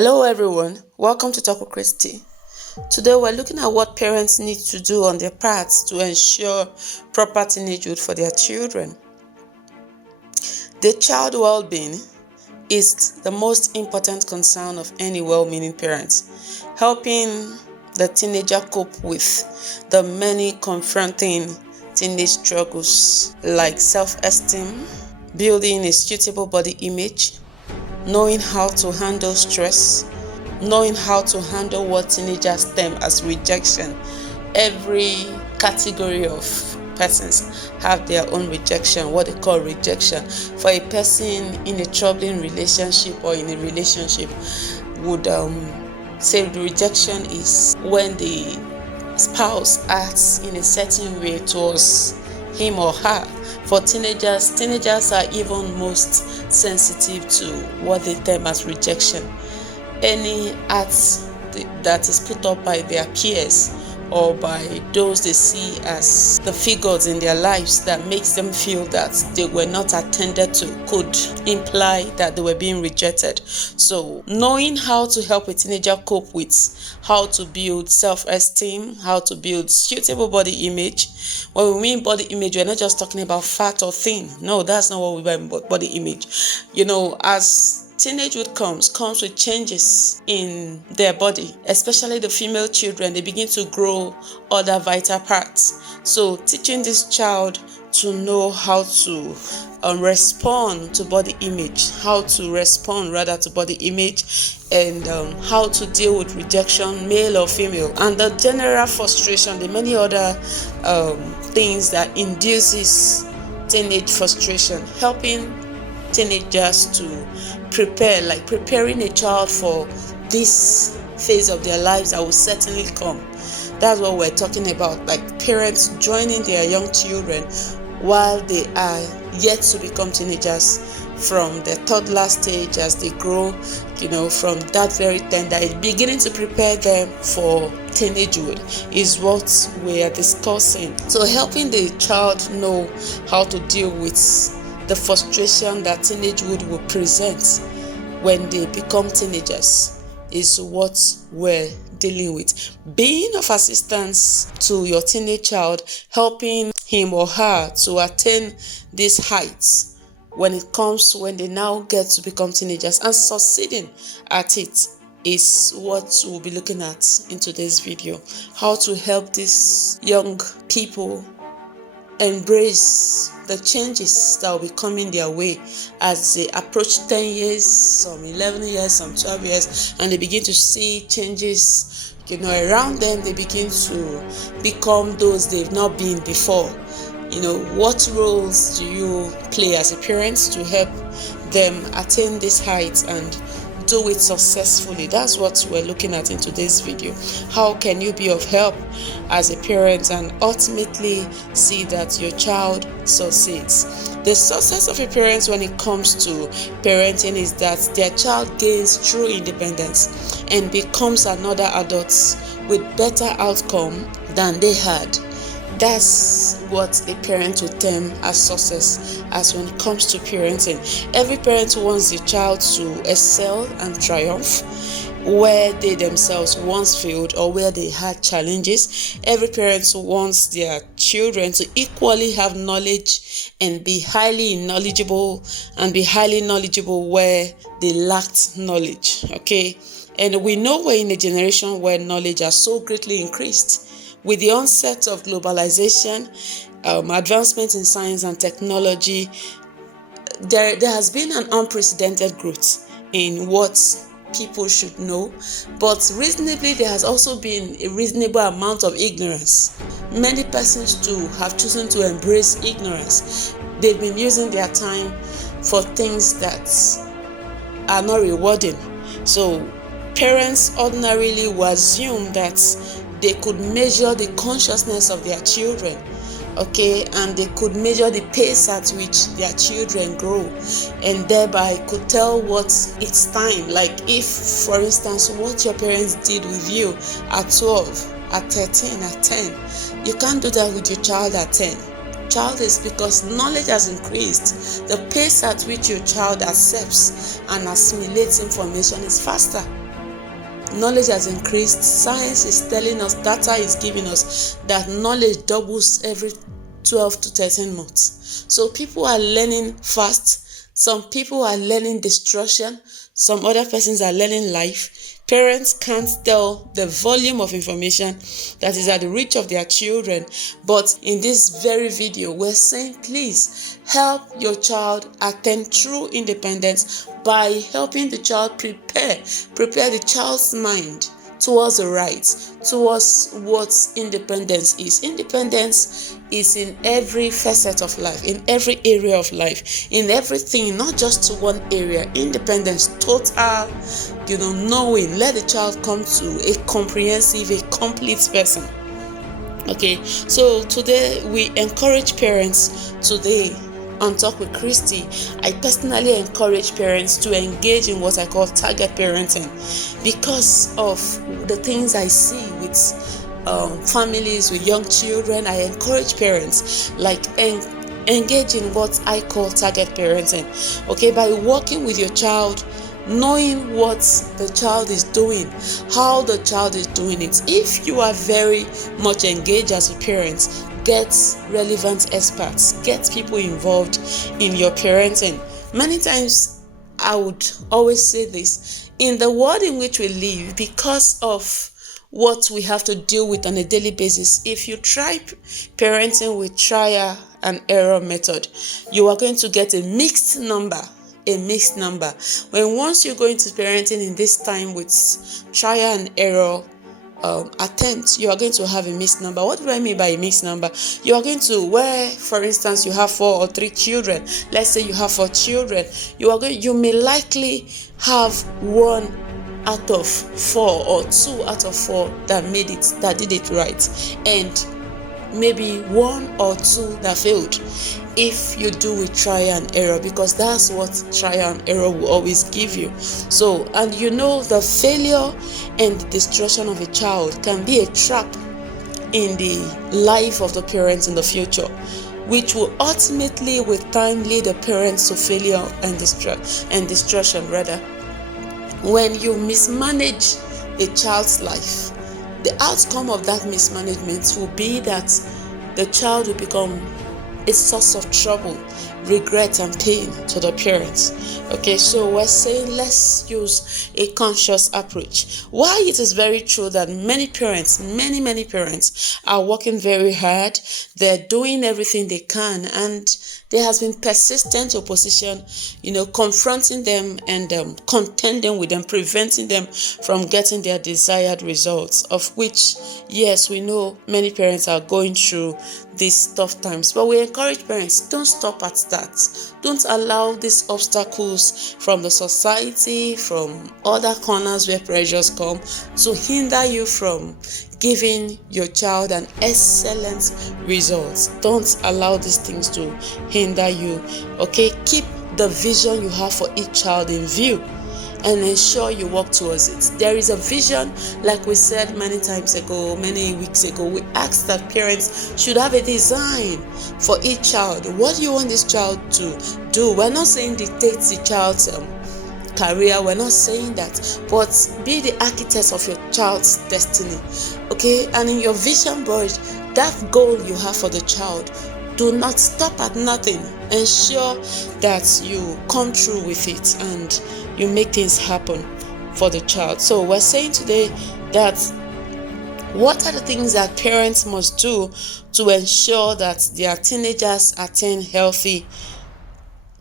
Hello everyone, welcome to Talkwithchristie. Today we're looking at what parents need to do on their parts to ensure proper teenagehood for their children. The child well-being is the most important concern of any well-meaning parent, helping the teenager cope with the many confronting teenage struggles like self-esteem, building a suitable body image, knowing how to handle stress, knowing how to handle what teenagers term as rejection. Every category of persons have their own rejection, what they call rejection. For a person in a troubling relationship or in a relationship would say the rejection is when the spouse acts in a certain way towards him or her. For teenagers are even most sensitive to what they term as rejection. Any act that is put up by their peers or by those they see as the figures in their lives that makes them feel that they were not attended to could imply that they were being rejected. So knowing how to help a teenager cope with how to build self-esteem, how to build suitable body image. When we mean body image, we're not just talking about fat or thin. No, that's not what we mean by body image. As teenagehood comes with changes in their body, especially the female children. They begin to grow other vital parts. So teaching this child to know how to respond to body image, how to respond rather to body image, and how to deal with rejection, male or female, and the general frustration, the many other things that induces teenage frustration, helping teenagers to prepare, like preparing a child for this phase of their lives that will certainly come. That's what we're talking about, like parents joining their young children while they are yet to become teenagers, from the toddler stage as they grow, from that very tender, beginning to prepare them for teenagehood is what we are discussing. So helping the child know how to deal with the frustration that teenagehood will present when they become teenagers is what we're dealing with. Being of assistance to your teenage child, helping him or her to attain these heights when they now get to become teenagers and succeeding at it is what we'll be looking at in today's video. How to help these young people embrace the changes that will be coming their way as they approach 10 years, some 11 years, some 12 years, and they begin to see changes around them. They begin to become those they've not been before. What roles do you play as a parent to help them attain these heights and do it successfully? That's what we're looking at in today's video. How can you be of help as a parent and ultimately see that your child succeeds? The success of a parent when it comes to parenting is that their child gains true independence and becomes another adult with better outcome than they had. That's what a parent would term as success as when it comes to parenting. Every parent wants their child to excel and triumph where they themselves once failed or where they had challenges. Every parent wants their children to equally have knowledge and be highly knowledgeable where they lacked knowledge. Okay, and we know we're in a generation where knowledge has so greatly increased. With the onset of globalization, advancements in science and technology, there has been an unprecedented growth in what people should know, but reasonably there has also been a reasonable amount of ignorance. Many persons too have chosen to embrace ignorance. They've been using their time for things that are not rewarding. So parents ordinarily will assume that they could measure the consciousness of their children, and they could measure the pace at which their children grow, and thereby could tell what it's time. Like if, for instance, what your parents did with you at 12, at 13, at 10, you can't do that with your child at 10. Child is because knowledge has increased. The pace at which your child accepts and assimilates information is faster. knowledge has increased. Science is telling us, data is giving us that knowledge doubles every 12 to 13 months. So people are learning fast. Some people are learning destruction. Some other persons are learning life. Parents can't tell the volume of information that is at the reach of their children. But in this very video, we're saying, please help your child attain true independence by helping the child prepare the child's mind towards the right, towards what independence is. Independence is in every facet of life, in every area of life, in everything, not just to one area. Independence, total, knowing. Let the child come to a comprehensive, a complete person. Okay, so today we encourage parents today on Talk with Christie. I personally encourage parents to engage in what I call target parenting because of the things I see with families with young children. I encourage parents engage in what I call target parenting. Okay, by working with your child, knowing what the child is doing, how the child is doing it. If you are very much engaged as a parent, get relevant experts, get people involved in your parenting. Many times I would always say this, in the world in which we live, because of what we have to deal with on a daily basis, if you try parenting with trial and error method, you are going to get a mixed number. When once you go into parenting in this time with trial and error attempts, you are going to have a mixed number. What do I mean by a mixed number? You are going to, where for instance you have 4 or 3 children, let's say you have 4 children, you may likely have 1 out of 4 or 2 out of 4 that did it right, and maybe 1 or 2 that failed. If you do with trial and error, because that's what trial and error will always give you. So, and the failure and the destruction of a child can be a trap in the life of the parents in the future, which will ultimately with time lead the parents to failure and destruction. When you mismanage a child's life, the outcome of that mismanagement will be that the child will become a source of trouble, regret, and pain to the parents. Okay, so we're saying let's use a conscious approach. Why it is very true that many parents are working very hard, they're doing everything they can, and there has been persistent opposition, confronting them and contending with them, preventing them from getting their desired results, of which, yes, we know many parents are going through these tough times. But we encourage parents, don't stop at that. Don't allow these obstacles from the society, from other corners where pressures come, to hinder you from giving your child an excellent result. Don't allow these things to hinder you. Okay, keep the vision you have for each child in view and ensure you work towards it. There is a vision, like we said many weeks ago, we asked that parents should have a design for each child. What do you want this child to do? We're not saying dictate the child's career, we're not saying that, but be the architect of your child's destiny. Okay, and in your vision board, that goal you have for the child, do not stop at nothing. Ensure that you come through with it and you make things happen for the child. So we're saying today that what are the things that parents must do to ensure that their teenagers attain healthy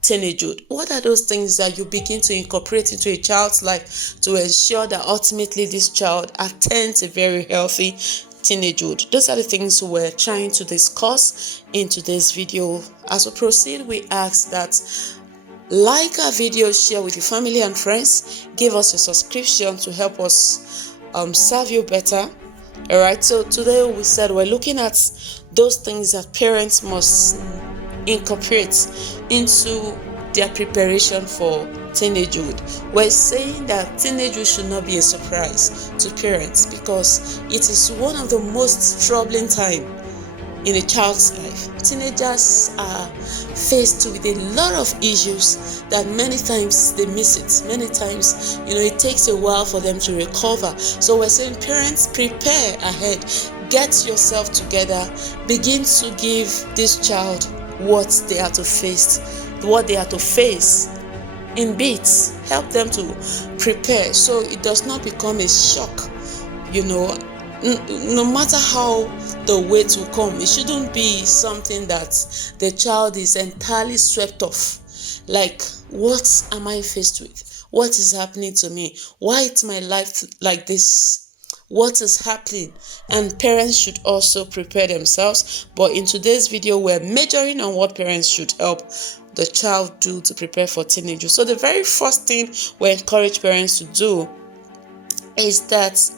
teenagehood? What are those things that you begin to incorporate into a child's life to ensure that ultimately this child attains a very healthy teenagehood? Those are the things we're trying to discuss in today's video. As we proceed, we ask that like our video, share with your family and friends, give us a subscription to help us serve you better. All right, so today we said we're looking at those things that parents must incorporate into their preparation for teenagehood. We're saying that teenagehood should not be a surprise to parents because it is one of the most troubling time in a child's life. Teenagers are faced with a lot of issues that many times they miss it. Many times, it takes a while for them to recover. So we're saying, parents, prepare ahead. Get yourself together. Begin to give this child what they are to face in bits. Help them to prepare so it does not become a shock. No matter how the weight will come, it shouldn't be something that the child is entirely swept off. Like, what am I faced with? What is happening to me? Why is my life like this? What is happening? And parents should also prepare themselves. But in today's video, we're majoring on what parents should help the child do to prepare for teenagers. So the very first thing we encourage parents to do is that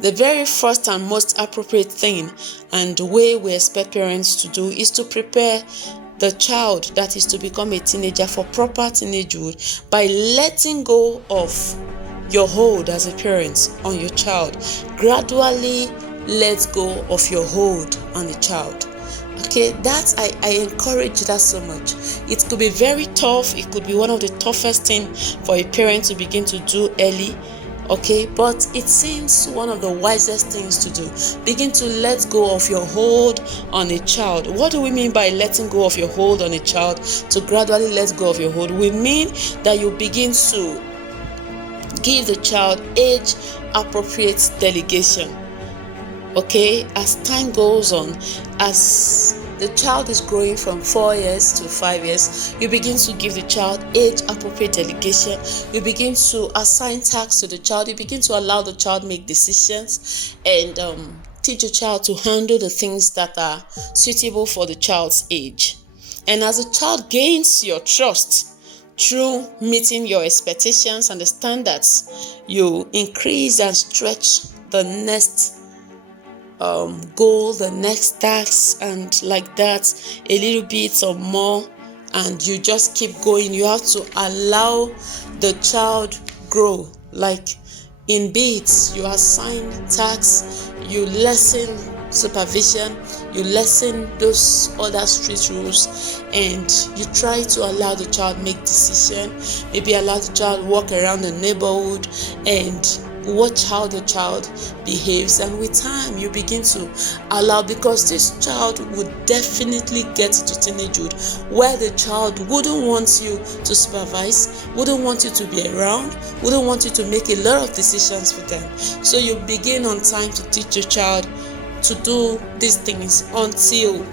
the very first and most appropriate thing and the way we expect parents to do is to prepare the child that is to become a teenager for proper teenagehood by letting go of your hold as a parent on your child. Gradually let go of your hold on the child. Okay, that I encourage that so much. It could be very tough. It could be one of the toughest things for a parent to begin to do early. Okay, but it seems one of the wisest things to do. Begin to let go of your hold on a child. What do we mean by letting go of your hold on a child? To gradually let go of your hold, we mean that you begin to give the child age appropriate delegation. Okay, as time goes on, as the child is growing from 4 years to 5 years, you begin to give the child age appropriate delegation. You begin to assign tasks to the child. You begin to allow the child make decisions and teach the child to handle the things that are suitable for the child's age. And as the child gains your trust through meeting your expectations and the standards, you increase and stretch the next goal, the next task, and like that a little bit or more, and you just keep going. You have to allow the child grow. Like in bits, you assign tasks, you lessen supervision, you lessen those other street rules, and you try to allow the child make decisions. Maybe allow the child walk around the neighborhood and watch how the child behaves, and with time you begin to allow, because this child would definitely get to teenagehood where the child wouldn't want you to supervise, wouldn't want you to be around, wouldn't want you to make a lot of decisions for them. So you begin on time to teach your child to do these things until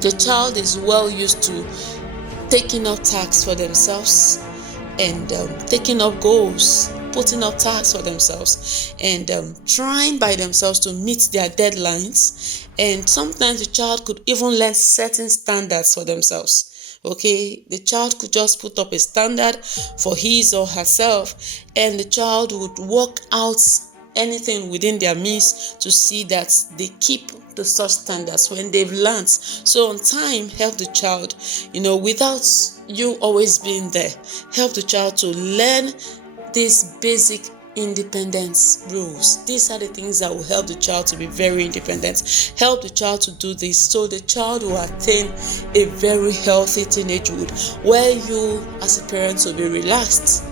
the child is well used to taking up tasks for themselves and taking up goals, putting up tasks for themselves, and trying by themselves to meet their deadlines. And sometimes the child could even learn certain standards for themselves. Okay, the child could just put up a standard for his or herself, and the child would work out anything within their means to see that they keep to such standards when they've learned. So on time, help the child, without you always being there, help the child to learn these basic independence rules. These are the things that will help the child to be very independent. Help the child to do this so the child will attain a very healthy teenagehood where you as a parent will be relaxed.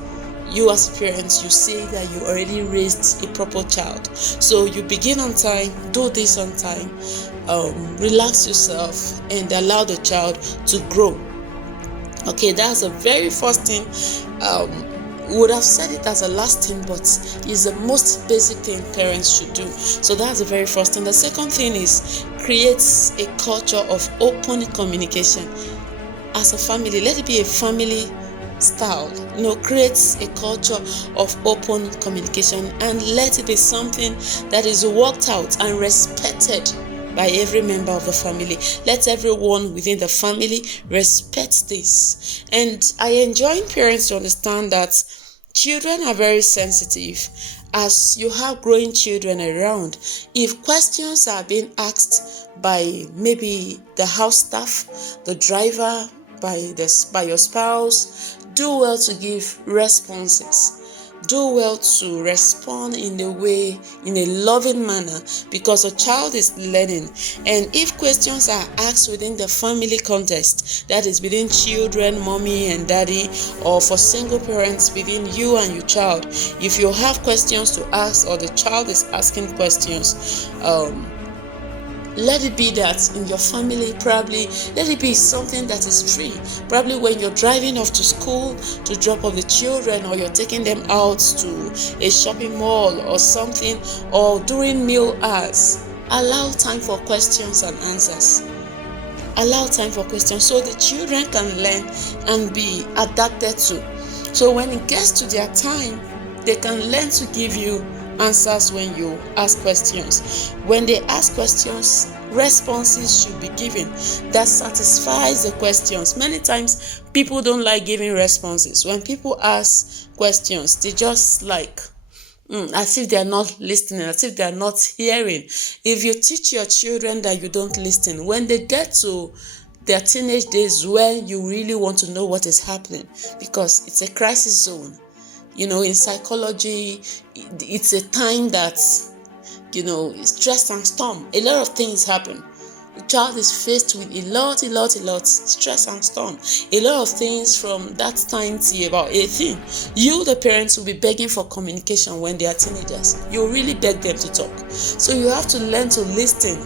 You as a parent, you say that you already raised a proper child. So you begin on time, do this on time, relax yourself and allow the child to grow. Okay, that's the very first thing. Would have said it as a last thing, but it's the most basic thing parents should do. So that's the very first thing. The second thing is creates a culture of open communication. As a family, let it be a family style. Creates a culture of open communication and let it be something that is worked out and respected by every member of the family. Let everyone within the family respect this. And I enjoin parents to understand that children are very sensitive. As you have growing children around, if questions are being asked by maybe the house staff, the driver, by your spouse, do well to give responses. Do well to respond in a loving manner, because a child is learning. And if questions are asked within the family context, that is within children, mommy and daddy, or for single parents within you and your child, if you have questions to ask or the child is asking questions, let it be that in your family, probably let it be something that is free. Probably when you're driving off to school to drop off the children, or you're taking them out to a shopping mall or something, or during meal hours, allow time for questions and answers. Allow time for questions so the children can learn and be adapted to. So when it gets to their time, they can learn to give you answers when you ask questions. When they ask questions, responses should be given that satisfies the questions. Many times people don't like giving responses. When people ask questions, they just like as if they are not listening, as if they are not hearing. If you teach your children that you don't listen, when they get to their teenage days where you really want to know what is happening, because it's a crisis zone. In psychology, it's a time that, stress and storm. A lot of things happen. The child is faced with a lot stress and storm. A lot of things from that time till about 18. You, the parents, will be begging for communication when they are teenagers. You really beg them to talk. So you have to learn to listen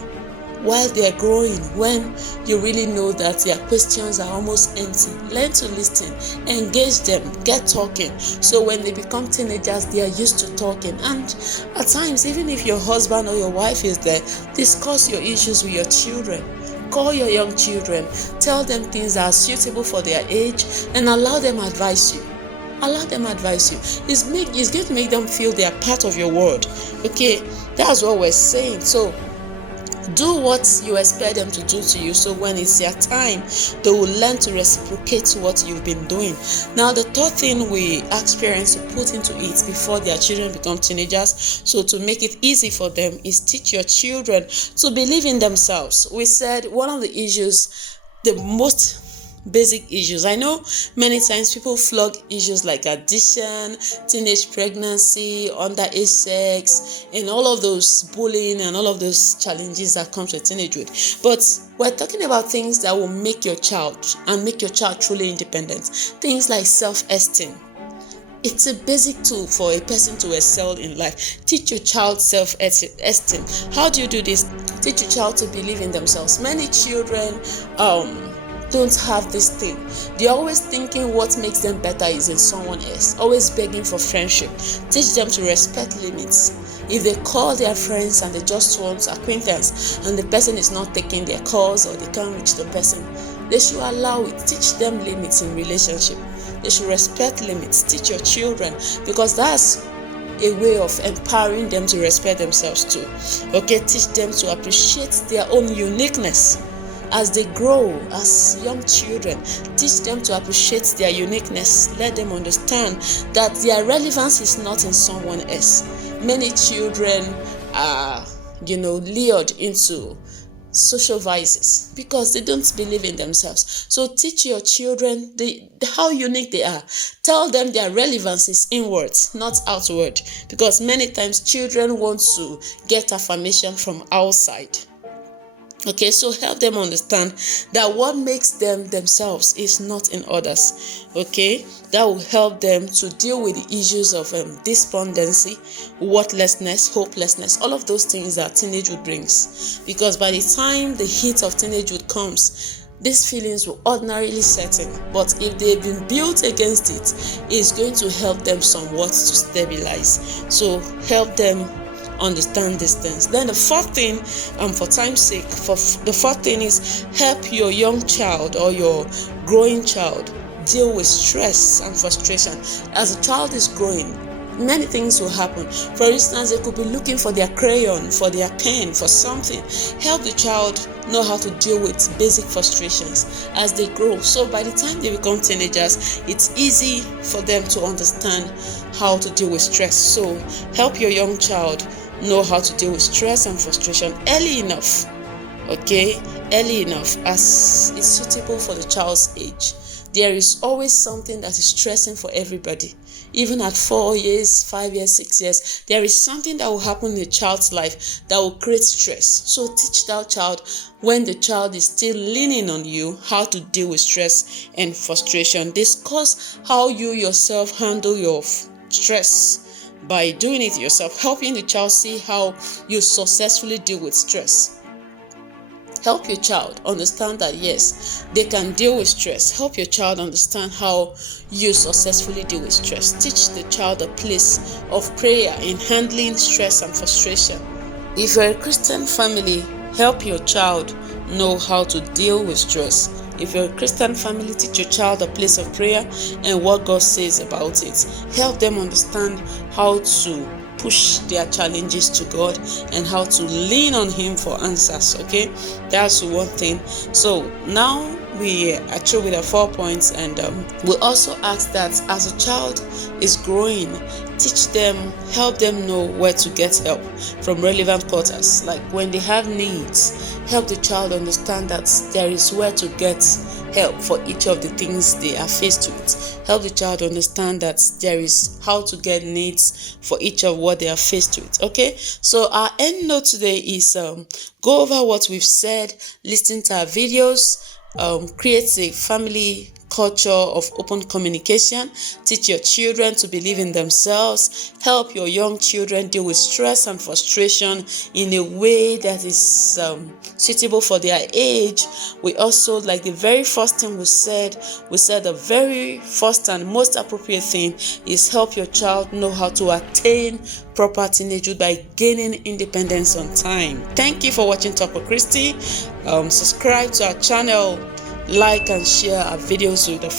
while they are growing. When you really know that their questions are almost empty, learn to listen, engage them, get talking. So when they become teenagers, they are used to talking. And at times, even if your husband or your wife is there, discuss your issues with your children. Call your young children, tell them things that are suitable for their age, and allow them advise you. Allow them advise you. It's going to make them feel they are part of your world. Okay, that's what we're saying. So do what you expect them to do to you, so when it's their time, they will learn to reciprocate what you've been doing. Now, the third thing we ask parents to put into it before their children become teenagers, so to make it easy for them, is teach your children to believe in themselves. We said one of the issues, the most basic issues. I know many times people flog issues like addiction, teenage pregnancy, underage sex, and all of those bullying and all of those challenges that come with teenagehood. But we're talking about things that will make your child and make your child truly independent. Things like self-esteem. It's a basic tool for a person to excel in life. Teach your child self-esteem. How do you do this? Teach your child to believe in themselves. Many children don't have this thing. They're always thinking what makes them better is in someone else, always begging for friendship. Teach them to respect limits. If they call their friends and they just want acquaintance and the person is not taking their calls or they can't reach the person, they should allow it. Teach them limits in relationship. They should respect limits. Teach your children, because that's a way of empowering them to respect themselves too. Okay, teach them to appreciate their own uniqueness. As they grow as young children, teach them to appreciate their uniqueness. Let them understand that their relevance is not in someone else. Many children are, lured into social vices because they don't believe in themselves. So teach your children how unique they are. Tell them their relevance is inwards, not outward, because many times children want to get affirmation from outside. Okay, so help them understand that what makes them themselves is not in others. Okay, that will help them to deal with the issues of despondency, worthlessness, hopelessness, all of those things that teenagehood brings. Because by the time the heat of teenagehood comes, these feelings will ordinarily set in. But if they've been built against it, it's going to help them somewhat to stabilize. So help them understand these things. Then the fourth thing, for time's sake, the fourth thing is help your young child or your growing child deal with stress and frustration. As a child is growing, many things will happen. For instance, they could be looking for their crayon, for their pen, for something. Help the child know how to deal with basic frustrations as they grow. So by the time they become teenagers, it's easy for them to understand how to deal with stress. So help your young child know how to deal with stress and frustration early enough. Okay, early enough as is suitable for the child's age. There is always something that is stressing for everybody. even at 4 years, 5 years, 6 years, there is something that will happen in a child's life that will create stress. So teach that child, when the child is still leaning on you, how to deal with stress and frustration. Discuss how you yourself handle your stress by doing it yourself, helping the child see how you successfully deal with stress. Help your child understand that yes, they can deal with stress. Help your child understand how you successfully deal with stress. Teach the child a place of prayer in handling stress and frustration. If you're a Christian family, help your child know how to deal with stress. If you're a Christian family, teach your child a place of prayer and what God says about it. Help them understand how to push their challenges to God and how to lean on Him for answers. Okay, that's one thing. So now we are through with the 4 points, and we also ask that as a child is growing, teach them, help them know where to get help from relevant quarters. Like when they have needs, help the child understand that there is where to get help for each of the things they are faced with. Help the child understand that there is how to get needs for each of what they are faced with. Okay, so our end note today is go over what we've said, listen to our videos, create a family culture of open communication, teach your children to believe in themselves, help your young children deal with stress and frustration in a way that is suitable for their age. We also, like the very first thing we said the very first and most appropriate thing is help your child know how to attain proper teenagehood by gaining independence on time. Thank you for watching Talk with Christie. Subscribe to our channel, like and share our videos with the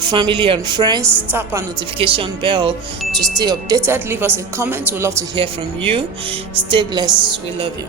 family and friends. Tap our notification bell to stay updated. Leave us a comment. We'd love to hear from you. Stay blessed. We love you.